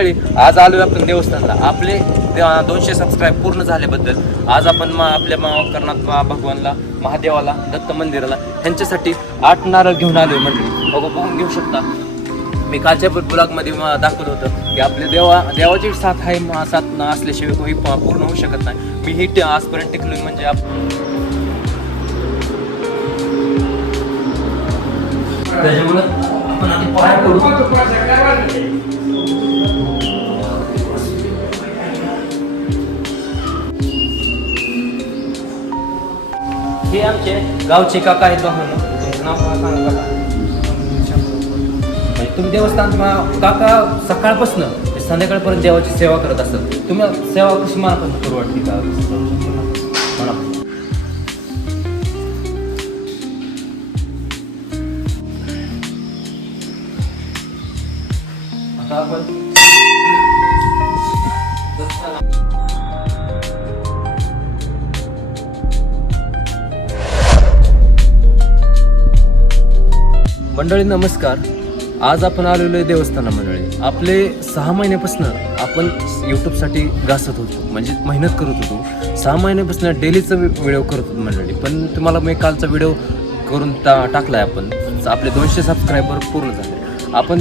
आज आलोय आपण देवस्थानला. आपले 200 सबस्क्राईब पूर्ण झाल्याबद्दल आज आपण आपल्या कर्णात भगवानला, महादेवाला, दत्त मंदिराला ह्यांच्यासाठी 8 नारळ घेऊन आलोय मंडळी. बघून घेऊ शकता. मी कालच्या ब्लॉगमध्ये दाखवलं होतं की आपल्या देवाची साथ आहे, साथ असल्याशिवाय काही पूर्ण होऊ शकत नाही. मी ही आजपर्यंत टिकलोय म्हणजे त्याच्यामुळे आपण आता पाय करू. हे आमचे गावचे काका आहेत. भाऊ तुमचं नाव काय सांगा काका? तुम्ही देवस्थान काका सकाळपासून संध्याकाळपर्यंत देवाची सेवा करत असतात. तुम्ही सेवा कशी मनापासून करू वाटते का? आता आपण मंडळी नमस्कार. आज आपण आलेलो आहे देवस्थाना मंडळी. आपले 6 महिन्यापासून आपण यूट्यूबसाठी घासत होतो, म्हणजे मेहनत करत होतो. 6 महिन्यापासून डेलीचा व्हिडिओ करत होतो मंडळी. पण तुम्हाला मी कालचा व्हिडिओ करून टाकलाय. आपण आपले 200 सबस्क्रायबर पूर्ण झाले. आपण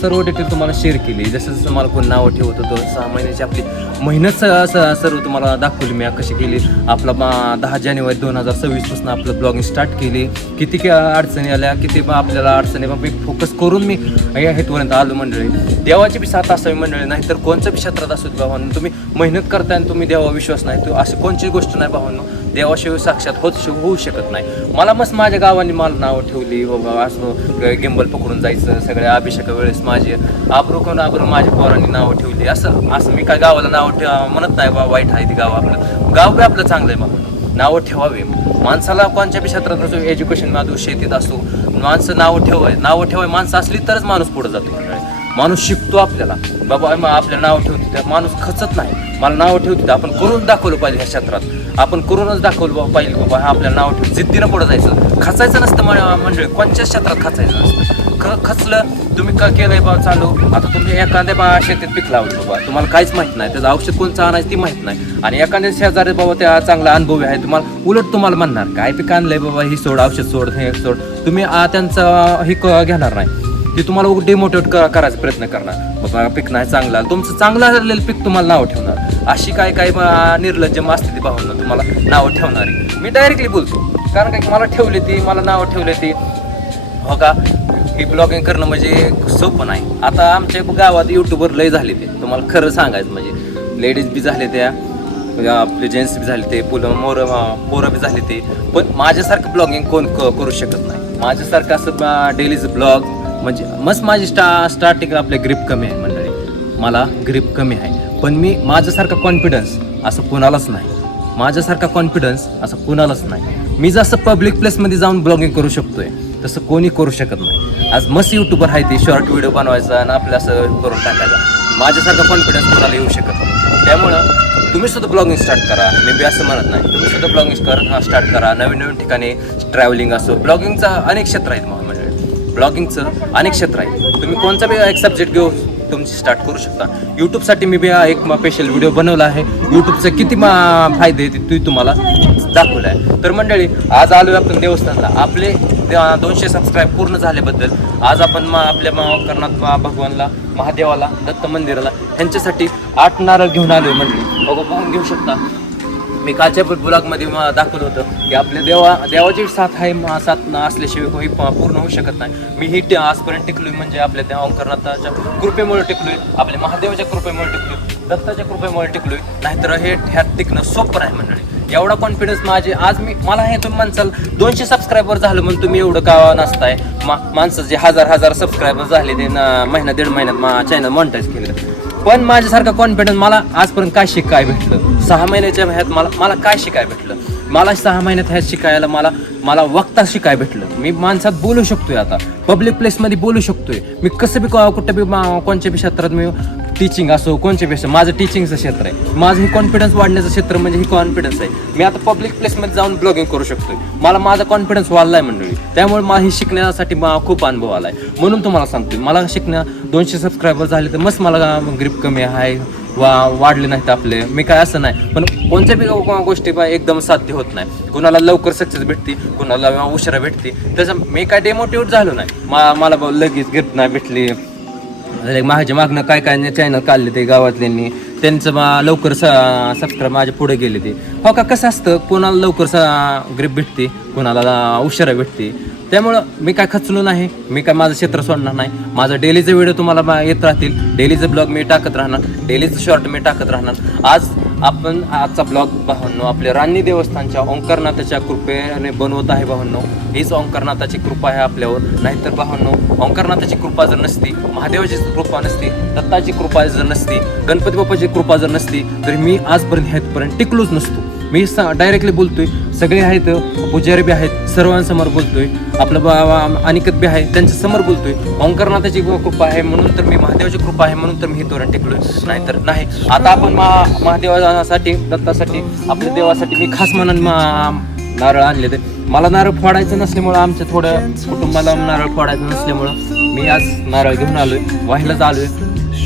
सर्व डिटेल तुम्हाला शेअर केली. जसं जसं मला कोण नावं ठेवत होतं, 6 महिन्याची आपली मेहनत सर्व तुम्हाला दाखवली मी कशी केली. आपला 10 जानेवारी 2026 पासून आपलं ब्लॉगिंग स्टार्ट केली. किती अडचणी आल्या, किती आपल्याला अडचणी मी फोकस करून मी या हेतूपर्यंत आलो मंडळी. देवाची बी साथ असावी मंडळी, नाही तर कोणत्या बी क्षेत्रात असो भावांनो. तुम्ही मेहनत करताय आणि तुम्ही देवा विश्वास नाही, तो अशी कोणची गोष्ट नाही भावांनो. देवाशिवाय साक्षात होऊ शकत नाही. मला मस्त माझ्या गावाने मला नावं ठेवली, बाबा असं गिंबल पकडून जायचं सगळ्या अभिषेका वेळेस. माझी आबरू माझ्या पोरांनी नावं ठेवली. असं मी काय गावाला नावं म्हणत नाही बा वाईट आहे ते गाव. आपलं गाव बी आपलं चांगलं आहे बाबा. नावं ठेवावे माणसाला, कोणत्या बी क्षेत्रात असो, एज्युकेशन असो, शेतीत असो, माणसं नावं ठेवाय माणसं असली तरच माणूस पुढे जातो. माणूस शिकतो आपल्याला. बाबा आपल्याला नाव ठेवते त्या माणूस खचत नाही. मला नाव ठेवते, आपण करून दाखवलं पाहिजे. ह्या क्षेत्रात आपण करूनच दाखवलं पाहिजे बाबा आपल्याला नाव ठेवून जिद्दीनं पुढे जायचं. खचायचं नसतं म्हणजे कोणत्याच क्षेत्रात खचायचं नसतं. खचलं तुम्ही का केलंय बाबा चालू. आता तुम्ही एखाद्या शेतीत पीक लावलं बाबा, तुम्हाला काहीच माहित नाही, त्याचं औषध कोणचं आणायचं ती माहित नाही. आणि एखाद्या शेजारी बाबा त्या चांगला अनुभवी आहे, तुम्हाला म्हणणार काय पीक आणलंय बाबा, ही सोड, औषध सोड, हे सोड. तुम्ही त्यांचं ही घेणार नाही. ती तुम्हाला डिमोटिवेट करायचा प्रयत्न करणार. बाबा पीक नाही चांगला, तुमचं चांगलं झालेलं पीक तुम्हाला नाव ठेवणार. अशी काय निर्लज्ज असते ती भावना तुम्हाला नावं ठेवणारी. मी डायरेक्टली बोलतो, कारण काय मला ठेवली ती, मला नावं ठेवली ती. हो का, ही ब्लॉगिंग करणं म्हणजे सोपं नाही. आता आमच्या गावात यूट्यूबर लय झाले ते, तुम्हाला खरं सांगायचं म्हणजे. लेडीज बी झाले त्या, आपले जेंट्स बी झाले ते, पोरं बी झाले ते. पण माझ्यासारखं ब्लॉगिंग कोण करू शकत नाही. माझ्यासारखं असं डेलीचं ब्लॉग म्हणजे मस्त. माझी स्टार्टिंग आपले ग्रीप कमी आहे मंडळी, मला ग्रीप कमी आहे. पण मी माझ्यासारखा कॉन्फिडन्स असं कुणालाच नाही. माझ्यासारखा कॉन्फिडन्स असं कुणालाच नाही. मी जसं पब्लिक प्लेसमध्ये जाऊन ब्लॉगिंग करू शकतोय तसं कोणी करू शकत नाही. आज मस्त यूट्यूबर आहे ते, शॉर्ट व्हिडिओ बनवायचा आणि आपलं असं करून टाकायचा. माझ्यासारखा कॉन्फिडन्स कोणाला येऊ शकत नाही. त्यामुळं तुम्ही सुद्धा ब्लॉगिंग स्टार्ट करा. मी बी असं म्हणत नाही, तुम्ही सुद्धा ब्लॉगिंग स्टार्ट करा. नवीन ठिकाणी ट्रॅव्हलिंग असो, ब्लॉगिंगचा अनेक क्षेत्र आहेत म्हणजे ब्लॉगिंगचं अनेक क्षेत्र आहे. तुम्ही कोणता बी एक सब्जेक्ट घेऊ तुमची स्टार्ट करू शकता. यूट्यूबसाठी मी बी एक स्पेशल व्हिडिओ बनवला आहे. यूट्यूबचे किती फायदे ते तुम्हाला दाखवलं आहे. तर मंडळी आज आलोय आपण देवस्थानला. आपले 200 सबस्क्राईब पूर्ण झाल्याबद्दल आज आपण आपल्या कर्णात भगवानला, महादेवाला, दत्त मंदिराला ह्यांच्यासाठी 8 नारळ घेऊन आलोय मंडळी. बघून घेऊ शकता. मी कालच्या ब्लॉगमध्ये दाखवलं होतं की आपल्या देवाची साथ आहे, साथ असल्याशिवाय काही पूर्ण होऊ शकत नाही. मी ही आजपर्यंत टिकलोय म्हणजे आपल्या त्या ओंकारनाथाच्या कृपेमुळे टिकलोय, आपल्या महादेवाच्या कृपेमुळे टिकलोय, दत्ताच्या कृपेमुळे टिकलोय. नाहीतर ह्यात टिकणं सोपं आहे मंडळी. एवढा कॉन्फिडन्स माझे आज मला हे तुम्ही म्हणसाल 200 सबस्क्रायबर झालं म्हणून तुम्ही एवढं का नसताय. माणसं जे हजार सबस्क्रायबर झाले ते महिना 1.5 महिन्यात चॅनल मॉनिटाईज केलं. पण माझ्यासारखा कॉन्फिडन्स मला आजपर्यंत काय शिकाय भेटलं. 6 महिन्याच्या ह्यात मला काय शिकाय भेटलं. मला 6 महिन्यात ह्यात शिकायला मला वक्ता शिकाय भेटलं. मी माणसात बोलू शकतोय, आता पब्लिक प्लेसमध्ये बोलू शकतोय. मी कसं बी कुठं बी कोणत्या बी क्षेत्रात मी टीचिंग असो कोणच्यापेक्षा माझं टीचिंगचं क्षेत्र आहे. माझं हे कॉन्फिडन्स वाढण्याचं क्षेत्र म्हणजे ही कॉन्फिडन्स आहे. मी आता पब्लिक प्लेसमध्ये जाऊन ब्लॉगिंग करू शकतोय. मला माझा कॉन्फिडन्स वाढला आहे मंडळी. त्यामुळे मला हे शिकण्यासाठी खूप अनुभव आला आहे. म्हणून तुम्हाला सांगतोय, मला 200 सबस्क्रायबर झाले तर मस्त मला ग्रिप कमी आहे वाढले नाहीत आपले. मी काय असं नाही, पण कोणत्या बी गोष्टी एकदम साध्य होत नाही. कुणाला लवकर सक्सेस भेटते, कुणाला उशिरा भेटते. त्याचं मी काय डेमोटिवेट झालो नाही. मला लगेच गिफ्ट नाही भेटली. माझ्या मागणं काय चॅनल काढले ते गावातल्यांनी, त्यांचं लवकर सबस्क्राईब माझ्या पुढे गेले ते. हो का, कसं असतं, कोणाला लवकर ग्रिप भेटते, कोणाला उशिरा भेटते. त्यामुळं मी काय खचलो नाही. मी काय माझं क्षेत्र सोडणार नाही. माझं डेलीचे व्हिडिओ तुम्हाला येत राहतील. डेलीचं ब्लॉग मी टाकत राहणार. डेलीचं शॉर्ट मी टाकत राहणार. आजचा ब्लॉग भावांनो आपल्या रान्नी देवस्थानच्या ओंकारनाथाच्या कृपेने बनवत आहे भावांनो. हीच ओंकारनाथाची कृपा आहे आपल्यावर. नाहीतर भावांनो, ओंकारनाथाची कृपा जर नसती, महादेवाची कृपा नसती, दत्ताची कृपा जर नसती, गणपती बाप्पाची कृपा जर नसती, तर मी आजपर्यंत टिकलोच नसतो. मी डायरेक्टली बोलतोय. सगळे आहेत, पुजारी बी आहेत, सर्वांसमोर बोलतोय. आपलं अनिकेत बी आहे, त्यांच्या समोर बोलतोय. ओंकारनाथाची कृपा आहे म्हणून तर मी, महादेवाची कृपा आहे म्हणून तर मी इथपर्यंत टिकलोय, नाहीतर नाही. आता आपण महादेवासाठी, दत्तासाठी, आपल्या देवासाठी मी खास म्हणून नारळ आणले. ते मला नारळ फोडायचं नसल्यामुळं, आमच्या थोडं कुटुंबाला नारळ फोडायचं नसल्यामुळं मी आज नारळ घेऊन आलोय, वाहिलाच आलोय.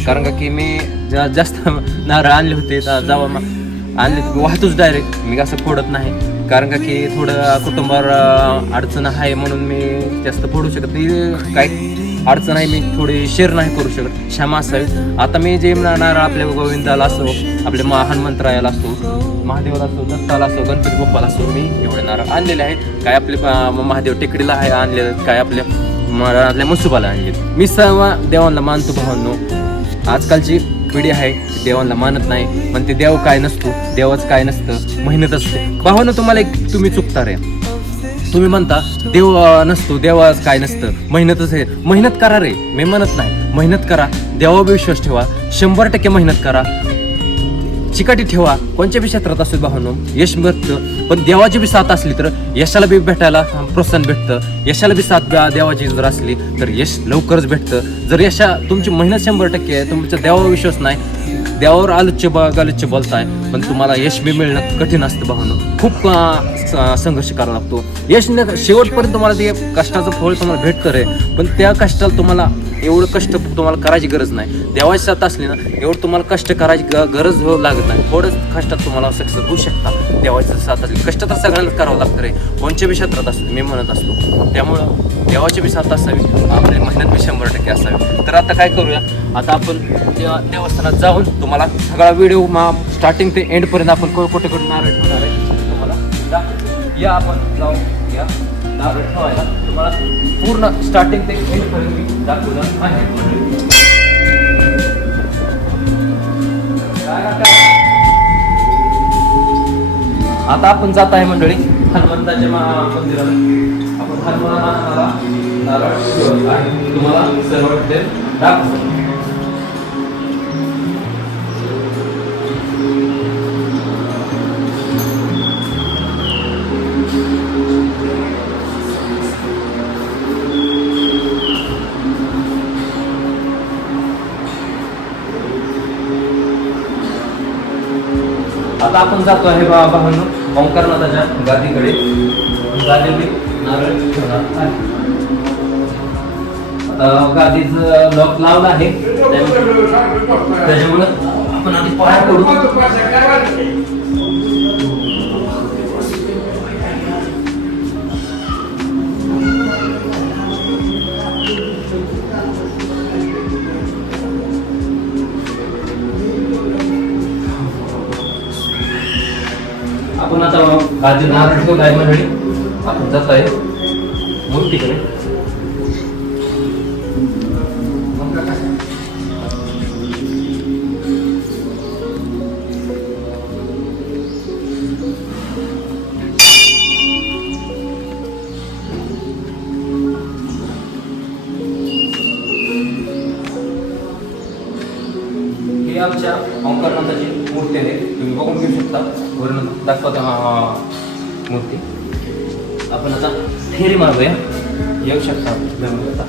कारण की मी जास्त नारळ आणले होते, जेव्हा आणले वाहतोच डायरेक्ट. मी असं फोडत नाही, कारण की थोडं कुटुंबावर अडचण आहे म्हणून मी जास्त फोडू शकत नाही. काही अडचण आहे, मी थोडी शेअर नाही करू शकत, क्षमा असावी. आता मी जे नारळ आपल्या गोविंदाला असो, आपल्या हनुमंतरायाला असो, महादेवाला असो, दत्ताला असो, गणपती बाप्पाला असो, मी एवढे नारळ आणलेले आहेत. काय आपले महादेव टेकडीला आहे आणलेले, काय आपल्या मुसुबाला आणले. मी सर्व देवांना मानतो भावांनो. आजकालची पिढी आहे देवांना मानत नाही, पण ते देव काय नसतो, देवाच काय नसतं, मेहनत असते भावांनो. तुम्ही चुकता रे. तुम्ही म्हणता देव नसतो, देवाच काय नसतं, मेहनतच आहे. मेहनत करा रे, मी म्हणत नाही, मेहनत करा, देवावर विश्वास ठेवा, 100% मेहनत करा, चिकाटी ठेवा. कोणत्या बी क्षेत्रात असतो भावांनो, यश भेटतं. पण देवाची बी साथ असली तर यशाला बी भेटायला प्रोत्साहन भेटतं. यशाला बी साथ देवाची जर असली तर यश लवकरच भेटतं. जर तुमची मेहनत 100% आहे, तुमच्या देवावर विश्वास नाही, देवावर आलुच्य बोलताय, पण तुम्हाला यश बी मिळणं कठीण असतं भावांनो. खूप संघर्ष करावा लागतो. यश शेवटपर्यंत तुम्हाला ते कष्टाचं फळ तुम्हाला भेटतं रे, पण त्या कष्टाला तुम्हाला एवढं कष्ट तुम्हाला करायची गरज नाही. देवाची साथ असली ना, एवढं तुम्हाला कष्ट करायची गरज लागत नाही. थोडंच कष्टात तुम्हाला सक्सेस होऊ शकता. देवाची साथ असली, कष्ट तर सगळ्यांनाच करावं लागतं रे, कोणत्या बी क्षेत्रात असतो, मी म्हणत असतो. त्यामुळं देवाची बी साथ असावी, आपली मेहनत बी 100% असावी. तर आता काय करूया, आता आपण देवस्थानात जाऊन तुम्हाला सगळा व्हिडिओ स्टार्टिंग ते एंडपर्यंत आपण कुठे नारळ ठेवणार आहे तुम्हाला या. आपण जाऊ या नारळ ठेवायला. तुम्हाला पूर्ण स्टार्टिंग ते एंडपर्यंत मी दाखवलं आहे. आता आपण जात आहे मंडळी हनुमंताच्या मंदिराला. आपण हनुमानाला नारळ ठेवत आहे, तुम्हाला सर्व डिटेल दाखवतो. आता आपण जातो आहे भावांनो ओंकारनाथाच्या गादीकडे. गादीने नारळ ठेवणार आहे. आता गादीचं लॉक लावलं आहे, त्याच्यामुळे आपण आधी पाया पडू. आपण आता गादी नारळ ठेवत आहे मंडळी. आपण जात आहे मूर्तीकडे. ही आमच्या ओंकारनाथाची मूर्ती आहे, तुम्ही बघून घेऊ शकता. वरून दाखवता मूर्ती. आपण आता फेरी मारूया, येऊ शकता आता.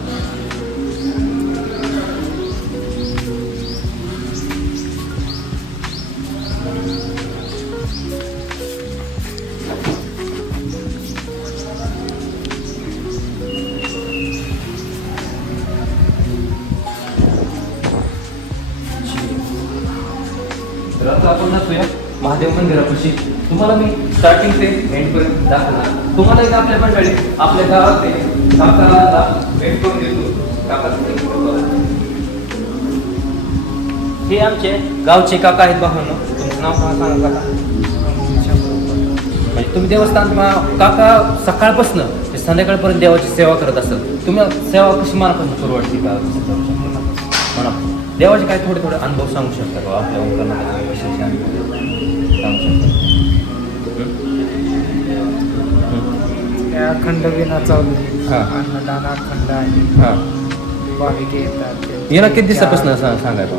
तर आता आपण जातोया महादेव मंदिरापाशी. तुम्हाला मी स्टार्टिंग ते एंडपर्यंत दाखवणार. तुम्हाला एक आपल्या मंडळी आपल्या गावात ते काकाला भेट करून देतो. हे आमचे गावचे काका आहेत भावांनो. तुमचं नाव काय सांगा काका? म्हणजे तुम्ही देवस्थान काका सकाळपासून ते संध्याकाळपर्यंत देवाची सेवा करत असाल. तुम्ही सेवा कशी मनापासून सुरू वाटते का? म्हणा देवाचे काय थोडे थोडे अनुभव सांगू शकता का आपल्या ओंकारनाथ कशाचे अनुभव सांगू शकता? अखंड विना चालू हां. अन्नदान अखंड आहे. हां. भाविक येतात. येणं किती दिवसापासून सांगायचं?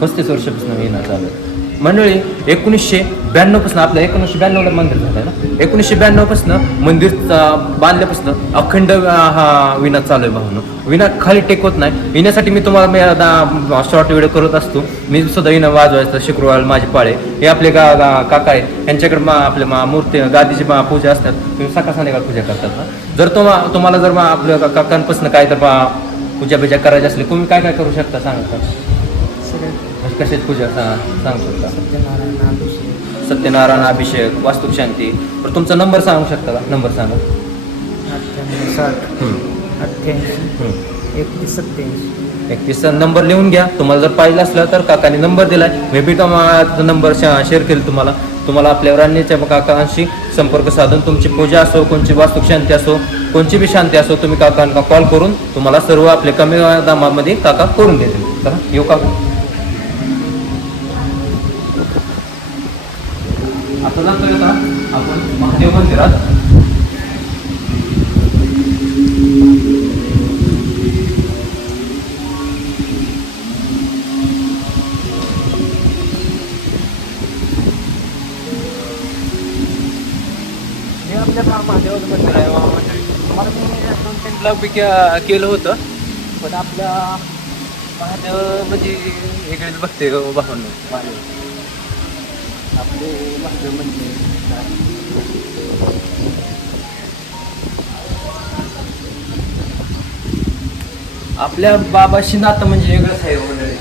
35 वर्षापासून येणं चालू आहे. मंडळी 1992 पासून आपल्या 1992ला मंदिर झालं ना. 1992 पासून मंदिर बांधल्यापासून अखंड हा विना चालू आहे भावनो. विना खाली टेकवत नाही. विण्यासाठी मी तुम्हाला शॉर्ट व्हिडिओ करत असतो. मी सुद्धा विना वाजवायचं शुक्रवार माझे पाळे. हे आपले काका आहेत यांच्याकडे आपले मूर्ती गादीची पूजा असतात. तुम्ही सकाळ संध्याकाळ पूजा करतात ना. जर तुम्हाला जर आपल्या काकांपासून काय तर पूजा बिजा करायची असली तुम्ही काय काय करू शकता सांगा? कशाची पूजा सांगू शकता? सत्यनारायण अभिषेक, सत्यनारायण अभिषेक, वास्तुक शांती. तर तुमचा नंबर सांगू शकता का? नंबर सांगा. 98 88 31 87. 31 नंबर लिहून घ्या. तुम्हाला जर पाहिजे असलं तर काकाने नंबर दिलाय. मे बी नंबर शेअर केला तुम्हाला आपल्या राणीच्या काकांशी संपर्क साधून तुमची पूजा असो, कोणची वास्तुक शांती असो, कोणची बी शांती असो, तुम्ही काकांना कॉल करून तुम्हाला सर्व आपले कमी दामामध्ये काका करून देतील. चला येऊ काका. आता जातोय का आपण महादेव मंदिरात. हे आपल्या महादेवाचं मंदिर आहे. मला मी 2-3 ब्लॉग केलं होतं पण आपल्या महादेव म्हणजे वेगळेच बघते भावांनो. महादेव आपले महादेव मंदिर आपल्या बाबाशी नातं म्हणजे वेगळंच आहे मंडळी.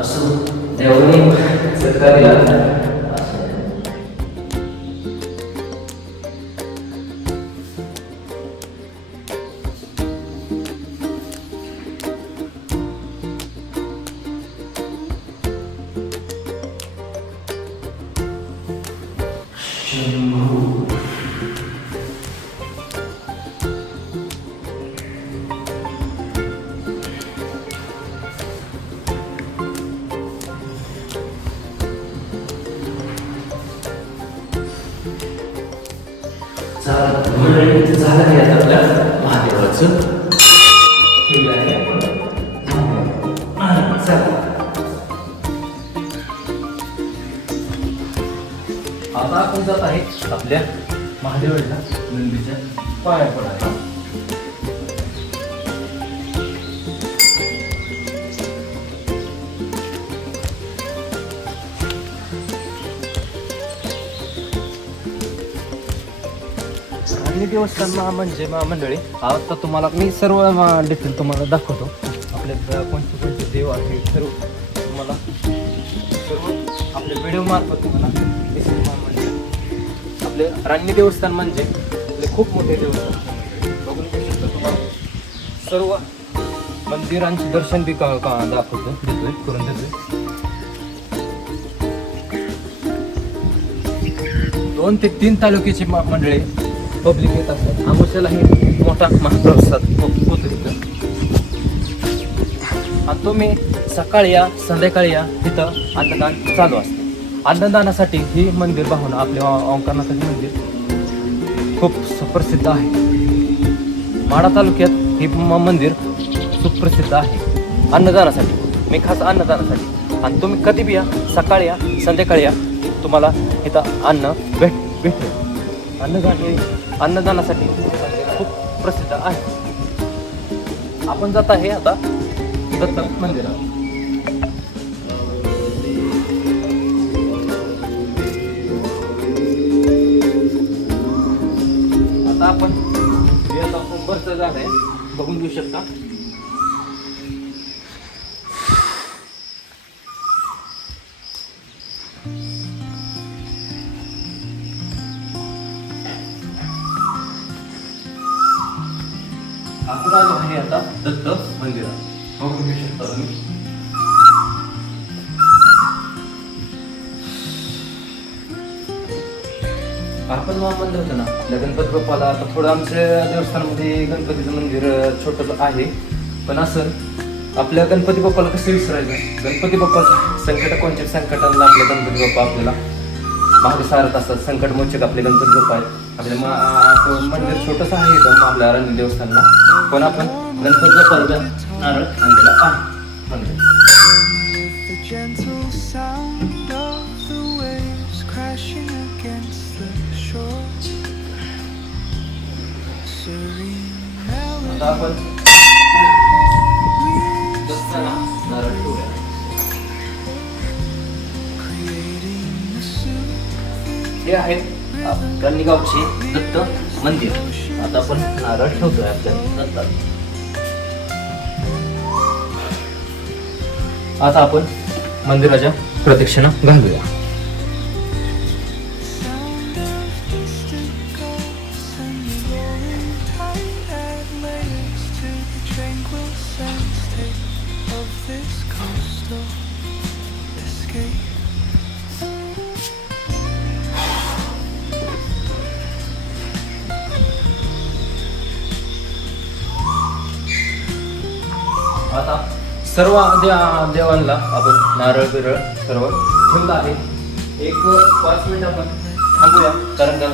असं देवाने सरकारला झालं नाही आता आपल्या महादेवाचं. ठीक आहे. आता आपण जात आहे आपल्या महादेवाच्या मंदिराच्या पाया पडायला. आणि देवस्थान म्हणजे मंडळी आता तुम्हाला मी सर्व डिटेल तुम्हाला दाखवतो. आपल्या कोणते कोणते देव आहे सर्व तुम्हाला सर्व आपल्या व्हिडिओ मार्फत तुम्हाला दिसेल. म्हणजे आपले राणी देवस्थान म्हणजे आपले खूप मोठे देवस्थान बघून शकता. तुम्हाला सर्व मंदिरांचे दर्शन बी दाखवतो देतोय करून देतोय. 2 ते 3 तालुक्याची मंडळी पब्लिक येत असतात. आमोशाला हे मोठा महाप्रसाद होतो तिथं. आणि तुम्ही सकाळी या संध्याकाळी या तिथं अन्नदान चालू असते. अन्नदानासाठी ही मंदिर पाहून आपल्या ओंकारनाथाचे मंदिर खूप सुप्रसिद्ध आहे. माढा तालुक्यात हे मंदिर सुप्रसिद्ध आहे अन्नदानासाठी. मी खास अन्नदानासाठी. आणि तुम्ही कधी बी या, सकाळी या संध्याकाळी या, तुम्हाला इथं अन्न भेटेल. अन्नदानासाठी मंदिर खूप प्रसिद्ध आहे. आपण जात आहे आता दत्त मंदिरात. आता आपण बरंच झाड आहे बघून घेऊ शकता. आपण आलो आहे आता दत्त मंदिरात बघून घेऊ शकता तुम्ही. आपण म्हणलं होतं ना आपल्या गणपती बाप्पाला, आता थोडं आमच्या देवस्थानामध्ये गणपतीचं मंदिर छोटंच आहे, पण असं आपल्या गणपती बाप्पाला कसं विसरायचं. गणपती बाप्पाचं संकट, कोणत्या संकटांना आपले गणपती बाप्पा आपल्याला मागे सारत असतात. संकटमोचक आपले गणपती बाप्पा आहेत. आपल्या मंदिर छोटंसं आहे एकदम आपल्या राणी देवस्थानला, पण आपण गणपती बाप्पाला नारळ आणलेला आहे मंदिर. The gentle sound of the waves crashing against the shore. Serene आता आपण दत्ताला नारळ ठेवूया. creating a soothing हे आहे गावचे दत्त मंदिर. आता आपण नारळ ठेवतोय आपल्या दत्ताला. आता आपण मंदिराच्या प्रदक्षिणा घालूया. sound of distant gulls and the rolling tide add layers to the tranquil soundscape of this coastal escape. आता सर्व देवांना आपण नारळ बिरळ सर्व ठेवलं आहे. एक 5 मिनिट आपण थांबूया, कारण का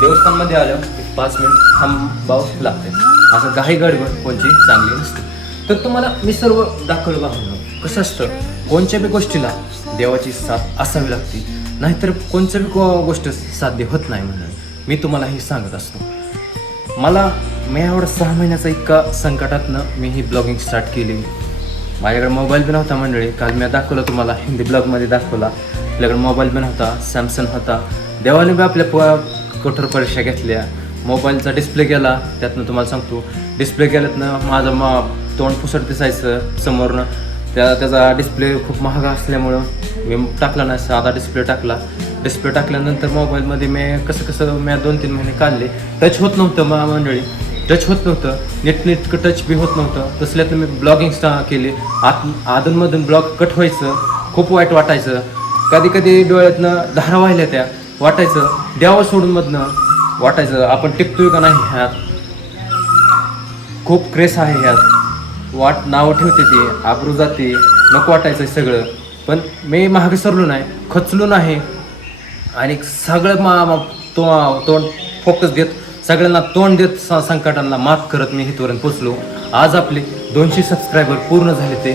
देवस्थानमध्ये आलं 5 मिनिट थांबावं लागते. असं काही गडबड कोणची चांगली नसते. तर तुम्हाला मी सर्व दाखवलं भावना. कसं असतं, कोणत्या बी गोष्टीला देवाची साथ असावी लागते, नाहीतर कोणत्या बी गोष्ट साध्य होत नाही म्हणून मी तुम्हाला हे सांगत असतो. मी एवढा 6 महिन्याचा इतका संकटातनं मी ही ब्लॉगिंग स्टार्ट केली. माझ्याकडे मोबाईल पण नव्हता मंडळी. काल मी दाखवलं तुम्हाला, हिंदी ब्लॉगमध्ये दाखवला. आपल्याकडे मोबाईल पण होता, सॅमसंग होता. देवाने बी आपल्या कठोर परीक्षा घेतल्या. मोबाईलचा डिस्प्ले गेला, त्यातनं तुम्हाला सांगतो डिस्प्ले गेल्यातनं माझं तोंड पुसट दिसायचं समोरनं. त्याचा डिस्प्ले खूप महाग असल्यामुळं मी टाकला नाही, साधा डिस्प्ले टाकला. डिस्प्ले टाकल्यानंतर मोबाईलमध्ये मी कसं मी 2-3 महिने काढले. टच होत नव्हतं मंडळी, टच होत नव्हतं, नीटनेटकं टच बी होत नव्हतं. तसल्यातनं मी ब्लॉगिंग केली. अधूनमधून ब्लॉग कट व्हायचं, खूप वाईट वाटायचं. कधी डोळ्यातनं धारा वाहिल्या त्या वाटायचं, द्यावं सोडून मधनं वाटायचं आपण टिकतोय का नाही ह्यात. खूप क्रेस आहे ह्यात, नावं ठेवते ते, आबरू जाते, नको वाटायचं सगळं. पण मी मागे सरलो नाही, खचलो नाही आणि सगळं तोंड फोकस देत, सगळ्यांना तोंड देत, संकटांना माफ करत मी इथपर्यंत पोचलो. आज आपले 200 सबस्क्रायबर पूर्ण झाले ते.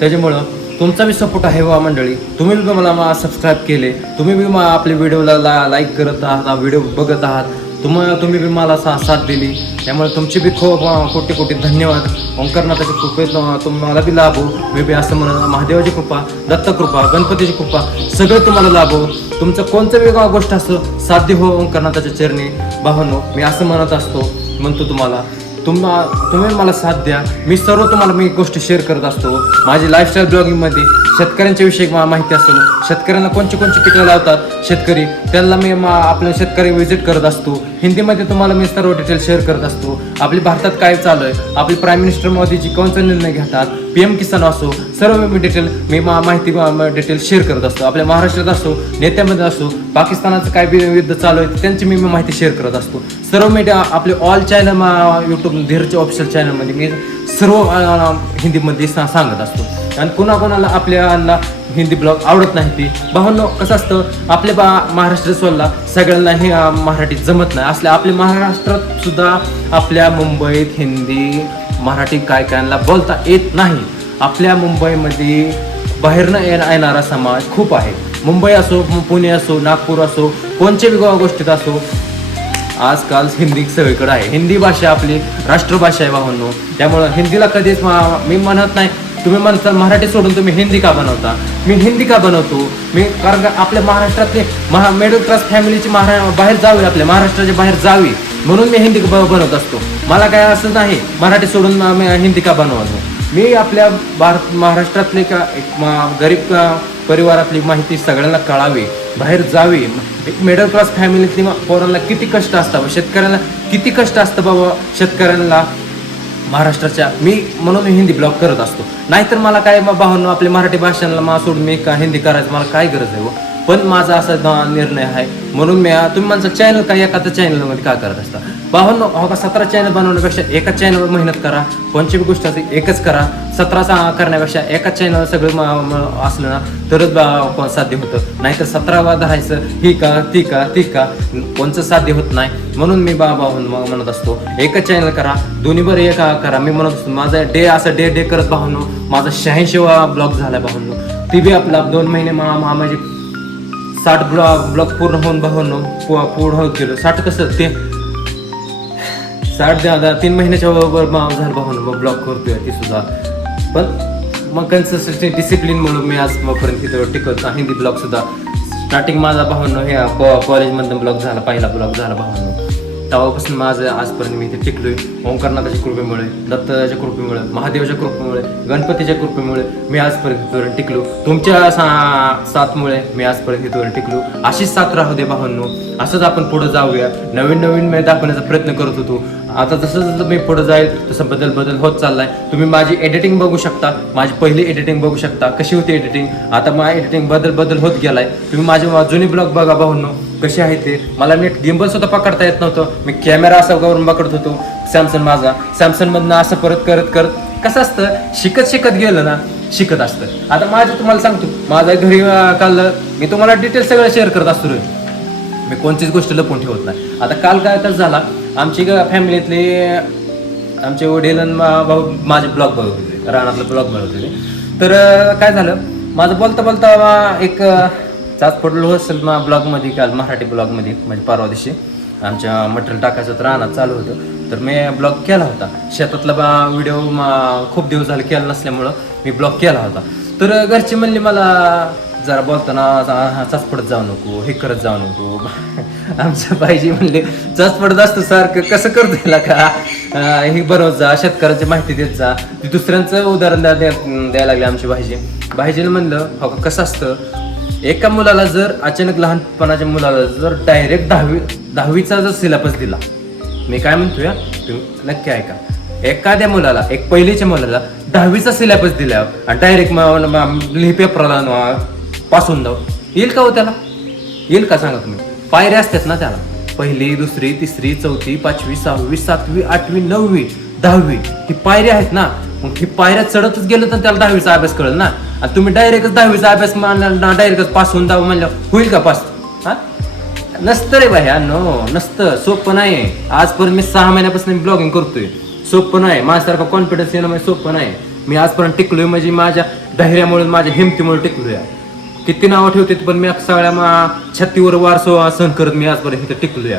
त्याच्यामुळं तुमचा बी सपोर्ट आहे वा मंडळी. तुम्ही बी मला सबस्क्राईब केले, तुम्ही बी आपल्या व्हिडिओला लाईक करत आहात, व्हिडिओ बघत आहात, तुम्ही बी मला साथ दिली. त्यामुळे तुमचे बी खूप कोटी धन्यवाद. ओंकारनाथाची कृपेत तुम्हाला बी लाभो. मी बी असं म्हणा, महादेवाची कृपा, दत्तकृपा, गणपतीची कृपा सगळं तुम्हाला लाभो. तुमचं कोणतं बी गोष्ट असं साध्य हो ओंकारनाथाच्या चरणी भावनो. मी असं म्हणतो तुम्हाला, तुम्ही मला साथ द्या. मी सर्व तुम्हाला गोष्टी शेअर करत असतो. माझी लाईफस्टाईल ब्लॉगिंगमध्ये शेतकऱ्यांच्या विषयी माहिती असेल, शेतकऱ्यांना कोणची पिकं लावतात शेतकरी, त्यांना मी आपल्या शेतकरी व्हिजिट करत असतो. हिंदीमध्ये तुम्हाला मी सर्व डिटेल शेअर करत असतो. आपली भारतात काय चालू आहे, आपली प्राईम मिनिस्टर मोदीजी कोणचा निर्णय घेतात, PM किसान असो, सर्व मी माहिती डिटेल शेअर करत असतो. आपल्या महाराष्ट्रात असो, नेत्यामध्ये असो, पाकिस्तानाचं काय बी युद्ध चालू आहे त्यांची मी माहिती शेअर करत असतो. सर्व मीडिया आपले ऑल चॅनल यूट्यूब धीरच्या ऑफिशियल चॅनलमध्ये मी सर्व हिंदीमध्ये सांगत असतो. आणि कोणाला आपल्याला हिंदी ब्लॉग आवडत नाही ती भावनो. कसं असतं, आपल्या महाराष्ट्र सोडला सगळ्यांना हे मराठी जमत नाही. आपल्या महाराष्ट्रात सुद्धा आपल्या मुंबईत हिंदी मराठी कायला बोलता येत नाही. आपल्या मुंबईमध्ये बाहेरनं येणारा समाज खूप आहे. मुंबई असो, पुणे असो, नागपूर असो, कोणत्या बी गोष्टीत असो, आजकाल हिंदी सगळीकडे आहे. हिंदी भाषा आपली राष्ट्रभाषा आहे भावांनो. त्यामुळं हिंदीला कधीच मी म्हणत नाही. तुम्ही म्हणता मराठी सोडून तुम्ही हिंदी का बनवता? मी हिंदी का बनवतो? मी कारण का आपल्या महाराष्ट्रातले मिडल क्लास फॅमिलीची बाहेर जावी, आपल्या महाराष्ट्राच्या बाहेर जावी म्हणून मी हिंदी बनवत असतो. मला काय असं नाही मराठी सोडून हिंदी का बनवायचं. मी आपल्या महाराष्ट्रातले का एक गरीब परिवारातली माहिती सगळ्यांना कळावी, बाहेर जावी. एक मिडल क्लास फॅमिलीतली पोरांना किती कष्ट असतं, शेतकऱ्यांना किती कष्ट असतं बाबा शेतकऱ्यांना महाराष्ट्राच्या. मी म्हणून हिंदी ब्लॉग करत असतो. नाहीतर मला काय भावनो आपल्या मराठी भाषांना सोडून मी का हिंदी करायचं मला काय गरज आहे. पण माझा असा निर्णय आहे म्हणून मी तुम्ही माझं चॅनल काय एखाद्या चॅनलमध्ये का करत असता भावनो. हो का 17 चॅनल बनवण्यापेक्षा एका चॅनलवर मेहनत करा. कोणची बी गोष्ट असेल एकच करा. 17 करण्यापेक्षा एका चॅनल सगळं असलं ना तरच साध्य होतं. नाहीतर 17 धरायचं ही का ती का ती का कोणचं साध्य होत नाही. म्हणून मी म्हणत असतो एकच चॅनल करा, दोन्ही बरं एक करा. मी म्हणत असतो माझा डे करत भावनो माझा 86वा ब्लॉग झाला भावनो. ती बी आपला 2 महिने म्हणजे 60 ब्लॉग पूर्ण होऊन भावनो पूर्ण होत गेलो. 60 कसं ते 3 महिन्याच्या बरोबर झालं भावनो ब्लॉग करतोय ती सुद्धा. पण मग कन्सिस्टन्सी डिसिप्लिन म्हणून मी आजपर्यंत तिथं टिकत हिंदी ब्लॉग सुद्धा. स्टार्टिंग माझा भावनो हे कॉलेजमधून ब्लॉग झाला, पहिला ब्लॉग झाला भावनो. तेव्हापासून माझं आजपर्यंत मी इथे टिकलोय. ओंकारनाथाच्या कृपेमुळे, दत्ताच्या कृपेमुळे, महादेवाच्या कृपेमुळे, गणपतीच्या कृपेमुळे मी आजपर्यंत इथपर्यंत टिकलो. तुमच्या साथमुळे मी आजपर्यंत इथपर्यंत टिकलो. अशीच साथ राहू दे भावांनो. असंच आपण पुढे जाऊया. नवीन मी दाखवण्याचा प्रयत्न करत होतो. आता जसं मी पुढे जाईल तसं बदल होत चाललाय. तुम्ही माझी एडिटिंग बघू शकता, माझी पहिली एडिटिंग बघू शकता कशी होती एडिटिंग. आता माझी एडिटिंग बदल होत गेलाय. तुम्ही माझे जुनी ब्लॉग बघा भावांनो कसे आहे ते. मला नेट गिम्बल सुद्धा पकडता येत नव्हतं. मी कॅमेरा असा करून पकडत होतो सॅमसंग मधनं असं करत कसं असतं शिकत गेलं ना शिकत असतं. आता माझं तुम्हाला सांगतो माझ्या घरी काल मी तुम्हाला डिटेल सगळं शेअर करत असतो. मी कोणतीच गोष्ट लपवून ठेवत नाही. आता काल काय कसं झाला आमची फॅमिलीतले आमचे वडील भाऊ माझे ब्लॉग बघत होते, रानातलं ब्लॉग बनवत होते. तर काय झालं माझं बोलता एक चाच पडलो असेल ब्लॉगमध्ये काल मराठी ब्लॉगमध्ये म्हणजे परवा दिवशी आमच्या मटेरियल टाकायचं तर रानात चालू होतं. तर मी ब्लॉग केला होता. शेतातला व्हिडिओ खूप दिवस झाले केला नसल्यामुळं मी ब्लॉग केला होता. तर घरची म्हणली मला जरा बोलताना चाच पडत जाऊ नको, हे करत जाऊ नको. आमच्या बाईजी म्हणले चाच पडत असतं सारखं कसं करतो का हे बरोबर जा शेतकऱ्यांची माहिती देत जा. ती दुसऱ्यांचं उदाहरण द्यायला लागले आमची भाईजीने म्हणलं हो का कसं असतं एका मुलाला जर अचानक लहानपणाच्या मुलाला जर डायरेक्ट 10वीचा जर सिलेबस दिला. मी काय म्हणतोय तुम्ही नक्की ऐका. एखाद्या मुलाला एक पहिलीच्या मुलाला 10वीचा सिलेबस दिल्यावर आणि डायरेक्ट पेपरला पासून जाऊ येईल का हो त्याला? येईल का सांगा तुम्ही? पायऱ्या असतात ना त्याला. 1ली, 2री, 3री, 4थी, 5वी, 6वी, 7वी, 8वी, 9वी, 10वी ही पायऱ्या आहेत ना. मग ही पायऱ्या चढतच गेलं तर त्याला 10वीचा अभ्यास कळेल ना. आणि तुम्ही डायरेक्टच 10वीचा अभ्यास मानला डायरेक्टच पास होऊन जावं म्हणलं होईल का पास? हा नसतं रे भाई. नो नसतं. सोपं नाही. आजपर्यंत मी 6 महिन्यापासून ब्लॉगिंग करतोय. सोपं नाही. माझ्यासारखा कॉन्फिडन्स येणं म्हणजे सोपं नाही. मी आजपर्यंत टिकलोय म्हणजे माझ्या धैर्यामुळे माझ्या हिमतीमुळे टिकलोय. किती नावं ठेवते पण मी सगळ्या छातीवर वार सहन करत मी आजपर्यंत टिकलोय.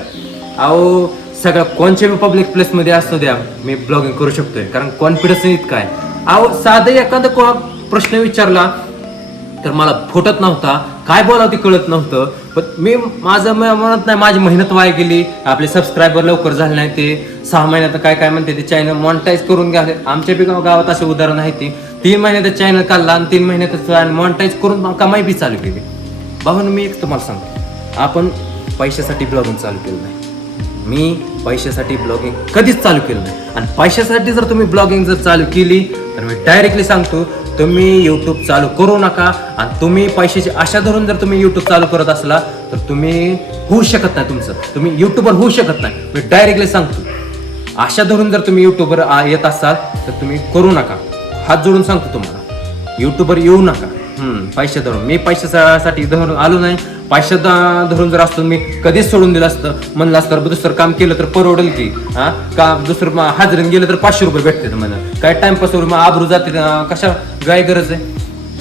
अहो सगळ्या कोणत्या बी पब्लिक प्लेसमध्ये असतो द्या मी ब्लॉगिंग करू शकतोय कारण कॉन्फिडन्स इतका आहे. अहो साधं एखादा प्रश्न विचारला तर मला फुटत नव्हता, काय बोलावं ते कळत नव्हतं. पण मी माझं म्हणत नाही माझी मेहनत वाया गेली. आपले सबस्क्रायबर लवकर झाले नाही. ते 6 महिन्यात काय म्हणते ते चॅनल मॉनिटाईज करून घ्या. आमच्या बी गावात असे उदाहरण आहे. ते 3 महिन्यात चॅनल काढला आणि 3 महिन्यात मॉनिटाईज करून कमाई बी चालू केली. भावांनो मी एक तुम्हाला सांगतो आपण पैशासाठी ब्लॉगिंग चालू केलं नाही. मी पैशासाठी ब्लॉगिंग कधीच चालू केलं नाही. आणि पैशासाठी जर तुम्ही ब्लॉगिंग जर चालू केली तर मी डायरेक्टली सांगतो तुम्ही यूट्यूब चालू करू नका. आणि तुम्ही पैशाची आशा धरून जर तुम्ही यूट्यूब चालू करत असला तर तुम्ही होऊ शकत नाही. तुम्ही यूट्यूबर होऊ शकत नाही. मी डायरेक्टली सांगतो आशा धरून जर तुम्ही यूट्यूबर येत असाल तर तुम्ही करू नका. हात जोडून सांगतो तुम्हाला यूट्यूबर येऊ नका. पैसे धरून मी पैशासाठी धरून आलो नाही. पैसे धरून जर असतो मी कधीच सोडून दिलं असतं. म्हणलं असतं दुसरं काम केलं तर परवडेल की का दुसरं हाजरीन गेलं तर 500 रुपये भेटते मला काय टाइमपासवर आबरू जाते कशा काय गरज आहे.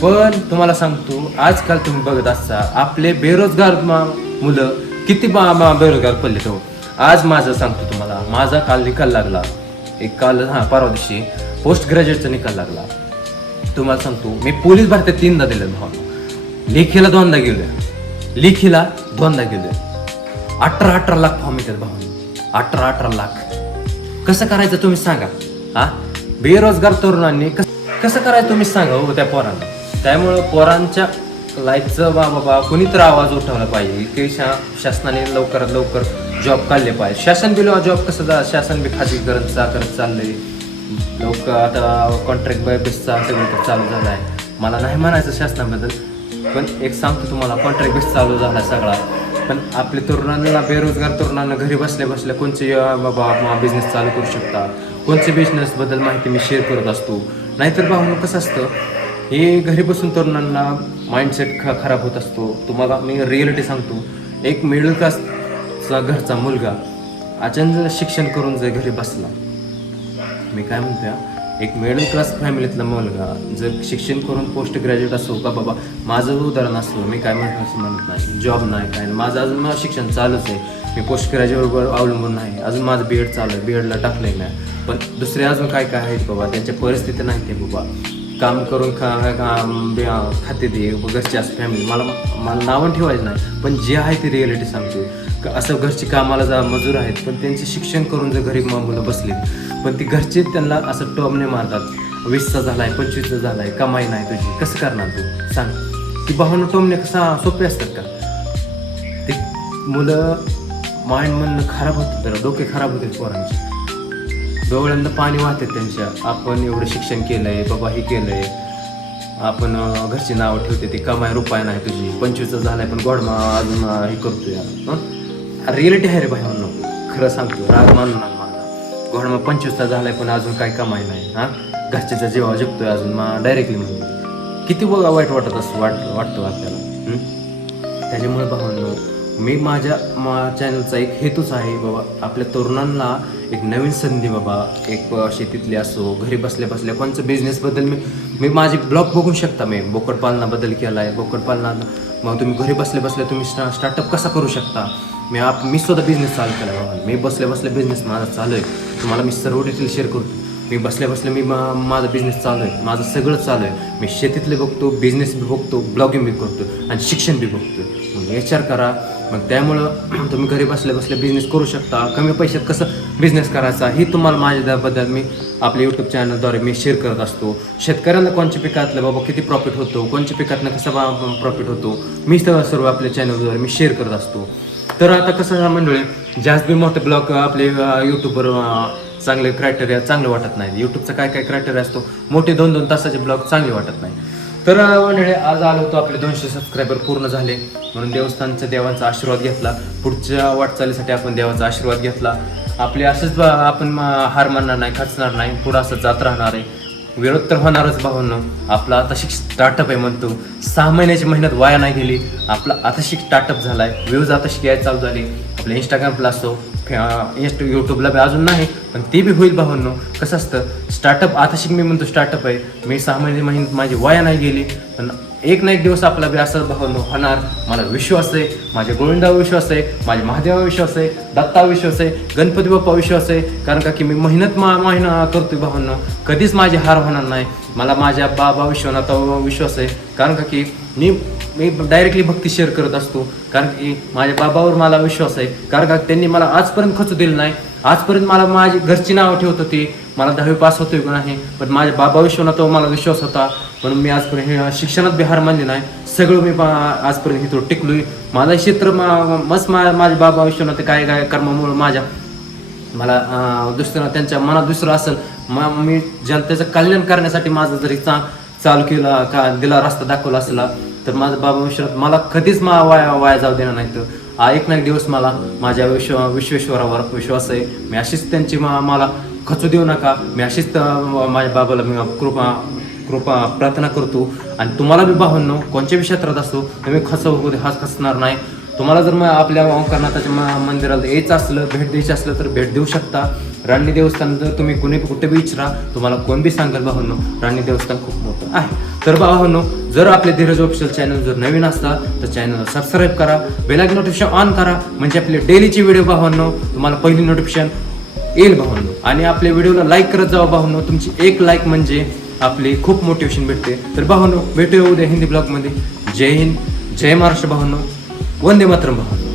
पण तुम्हाला सांगतो आजकाल तुम्ही बघत असता आपले बेरोजगार मुलं किती बेरोजगार पडले तो. आज माझं सांगतो तुम्हाला, माझा काल निकाल लागला. परवा दिवशी पोस्ट ग्रॅज्युएटचा निकाल लागला. तुम्हाला सांगतो, मी पोलीस भरती 3दा दिले भाऊ. लेखीला 2दा गेलोय, लेखीला 2दा गेलोय. 18 लाख फॉर्म येतात भाऊ. 18 लाख कसं करायचं तुम्ही सांगा. हा, बेरोजगार तरुणांनी कसं करायचं तुम्ही सांगा हो त्या पोरांना. त्यामुळं पोरांच्या लाईफचं बाबा कोणीतरी आवाज उठवला पाहिजे की शासनाने लवकरात लवकर जॉब काढले पाहिजे. शासन बी जॉब कसं शासन बी खाजगीकरण करत चाललंय. लोक आता कॉन्ट्रॅक्ट बेसचा सगळं चालू झाला आहे. मला नाही म्हणायचं शासनाबद्दल, पण एक सांगतो तुम्हाला, कॉन्ट्रॅक्ट बेस चालू झाला सगळा. पण आपल्या तरुणांना, बेरोजगार तरुणांना घरी बसल्या बसल्या कोणचे बाबा बिझनेस चालू करू शकता. कोणत्या बिझनेसबद्दल माहिती मी शेअर करत असतो. नाहीतर भाऊ कसं असतं, हे घरी बसून तरुणांना माइंडसेट खराब होत असतो. तुम्हाला मी रिॲलिटी सांगतो, एक मिडल क्लासचा घरचा मुलगा अचानक शिक्षण करून जर घरी बसला, मी काय म्हणतोय, एक मिडल क्लास फॅमिलीतला मुलगा जर शिक्षण करून पोस्ट ग्रॅज्युएट असो का बाबा, माझं उदाहरण असो, मी काय म्हणत नाही, जॉब नाही काय, माझं अजून माझं शिक्षण चालूच आहे. मी पोस्ट ग्रॅज्युएटवर अवलंबून नाही, अजून माझं BEd चालू आहे, BEdला टाकलंय नाही. पण दुसरे अजून काय काय आहेत बाबा, त्यांच्या परिस्थिती नाही ते बाबा, काम करून खाते ते घरची असं फॅमिली. मला नावं ठेवायचं नाही, पण जे आहे ते रिॲलिटी सांगतो. असं घरची कामाला मजूर आहेत, पण त्यांचे शिक्षण करून जर घरी मुलं बसली, पण ती घरचे त्यांना असं टॉपने मारतात. 20चा झालाय, 25चा झालाय, कमाई नाही तुझी, कसं करणार तू सांग. ती भावना टोमणे कसा सोपे असतात का. ते मुलं माइंड म्हणणं खराब होतं, जरा डोके खराब होते पोरांचे. डोळ्यांना पाणी वाहते त्यांच्या. आपण एवढं शिक्षण केलंय बाबा, हे केलंय, आपण घरची नावं ठेवते, ती कमाई रुपये नाही तुझी, 25चा झालाय पण गोडमा अजून हे करतोय. रिॲलिटी आहे रे भाई, खरं सांगतो, राग मानू ना माझा. घोडमा 25चा झालाय पण अजून काही कमाई नाही. हा, घरच्याचा जेव्हा जगतोय अजून डायरेक्टली म्हणतो, किती बघा वाईट वाटत असं वाटतं आपल्याला. त्याच्यामुळे भावांनो, मी माझ्या चॅनलचा एक हेतूच आहे बाबा, आपल्या तरुणांना एक नवीन संधी बाबा, एक शेतीतले असो, घरी बसल्या बसल्या कोणचं बिझनेसबद्दल मी माझे ब्लॉग बघू शकता. मी बोकडपालनाबद्दल केला आहे, बोकडपालनात मग तुम्ही घरी बसल्या बसल्या तुम्ही स्टार्टअप कसा करू शकता. मी स्वतः बिझनेस चालू केला बाबा. मी बसल्या बसल्या बिझनेस माझा चालू आहे. तुम्हाला मी सर्व डिटेल शेअर करतो. मी बसल्या बसल्या माझा बिझनेस चालू आहे, माझं सगळं चालू आहे. मी शेतीतले बघतो, बिझनेस बी बघतो, ब्लॉगिंग बी करतो आणि शिक्षण बी बघतो. मग विचार करा. मग त्यामुळं तुम्ही घरी बसल्या बसल्या बिझनेस करू शकता. कमी पैशात कसं बिझनेस करायचा ही तुम्हाला माझ्याबद्दल मी आपल्या यूट्यूब चॅनलद्वारे मी शेअर करत असतो. शेतकऱ्यांना कोणत्या पिकातलं बाबा किती प्रॉफिट होतो, कोणत्या पिकातनं कसा प्रॉफिट होतो, मी सर्व आपल्या चॅनलद्वारे मी शेअर करत असतो. तर आता कसं मंडळी, जास्त बी मोठे ब्लॉग आपले यूट्यूबवर चांगले क्रायटेरिया चांगलं वाटत नाही. यूट्यूबचा काय काय क्रायटेरिया असतो, मोठे 2-2 तासाचे ब्लॉग चांगले वाटत नाही. तर मंडळी, आज आलो होतो, आपले 200 सबस्क्रायबर पूर्ण झाले, म्हणून देवांचा आशीर्वाद घेतला. पुढच्या वाटचालीसाठी आपण देवाचा आशीर्वाद घेतला. आपले असंच आपण हार मानणार नाही, खचणार नाही, पुढं असं जात राहणार आहे. विरोध तर होणारच भावांनो. आपला आता स्टार्टअप आहे म्हणतो, 6 महिन्याची मेहनत वाया नाही गेली. आपला आता स्टार्टअप झालाय, व्ह्यूज आता यायला चालू झाली. आपल्या इंस्टाग्रामला असो, यूट्यूबला बी अजून नाही, पण ते बी होईल भावांनो. कसं असतं, स्टार्टअप आता मी म्हणतो स्टार्टअप आहे. मी 6 महिने मेहनत माझी वाया नाही गेली, पण एक ना एक दिवस आपला बी असं भावांनो होणार. मला विश्वास आहे, माझ्या गोविंदावर विश्वास आहे, माझ्या महादेवावर विश्वास आहे, दत्तावर विश्वास आहे, गणपती बाप्पा विश्वास आहे. कारण का की मी मेहनत करतोय भावांनो, कधीच माझी हार होणार नाही. मला माझ्या बाबा विश्वनाथावर विश्वास आहे. कारण का की मी डायरेक्टली भक्ती शेअर करत असतो. कारण की माझ्या बाबावर मला विश्वास आहे. कारण का त्यांनी मला आजपर्यंत खचू दिलं नाही. आजपर्यंत मला माझी घरची नावं ठेवत होती, मला 10वी पास होतोय का नाही, पण माझ्या बाबा विश्वनाथावर मला विश्वास होता. म्हणून मी आजपर्यंत शिक्षणात बी हार मानली नाही. सगळं मी आजपर्यंत इथं टिकलोय. माझं क्षेत्र मस्त माझे बाबा विश्वनाथ काय काय कर्मामुळे मला दुसरं त्यांच्या मनात दुसरं असेल, मी जनतेचं कल्याण करण्यासाठी माझं जरी चालू केला का दिला रस्ता दाखवला असला, तर माझा बाबा विश्वनाथ मला कधीच वाया जाऊ देणार नाही. तर एक ना एक दिवस मला माझ्या विश्वेश्वरावर विश्वास आहे. मी अशीच त्यांची मला खचू देऊ नका. मी अशीच माझ्या बाबाला मी कृपा प्रार्थना करतो. आणि तुम्हाला बी भावांनो, कोणत्याही क्षेत्रात असतो तुम्ही खचणार नाही. तुम्हाला जर आपल्या ओंकारनाथाच्या मंदिराला यायचं असलं, भेट द्यायची असलं तर भेट देऊ शकता. राणी देवस्थान जर तुम्ही कुठे बी विचारा, तुम्हाला कोण बी सांगाल भावांनो, राणी देवस्थान खूप मोठं आहे. तर भावांनो, जर आपले धीरज ऑफिशियल चॅनल जर नवीन असता तर चॅनलला सबस्क्राईब करा, बेल आयकॉन नोटिफिकेशन ऑन करा, म्हणजे आपले डेलीची व्हिडिओ भावांनो तुम्हाला पहिली नोटिफिकेशन येईल भावांनो. आणि आपल्या व्हिडिओला लाईक करत जावा भावांनो. तुमची एक लाईक म्हणजे आपली खूप मोटिवेशन भेटते. तर भावांनो, भेटूया उद्या हिंदी ब्लॉगमध्ये. जय हिंद, जय महाराष्ट्र भावांनो. वंदे मातरम भावांनो.